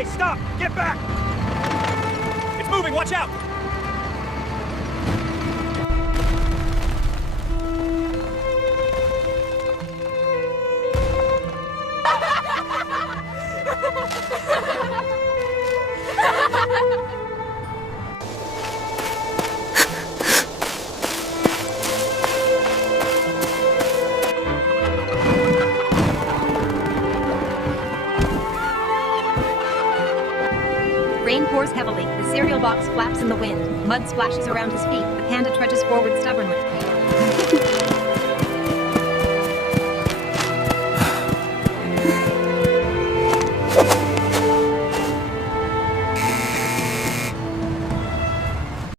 Hey, stop! Get back! It's moving, watch out! Rain pours heavily. The cereal box flaps in the wind. Mud splashes around his feet. The panda trudges forward stubbornly.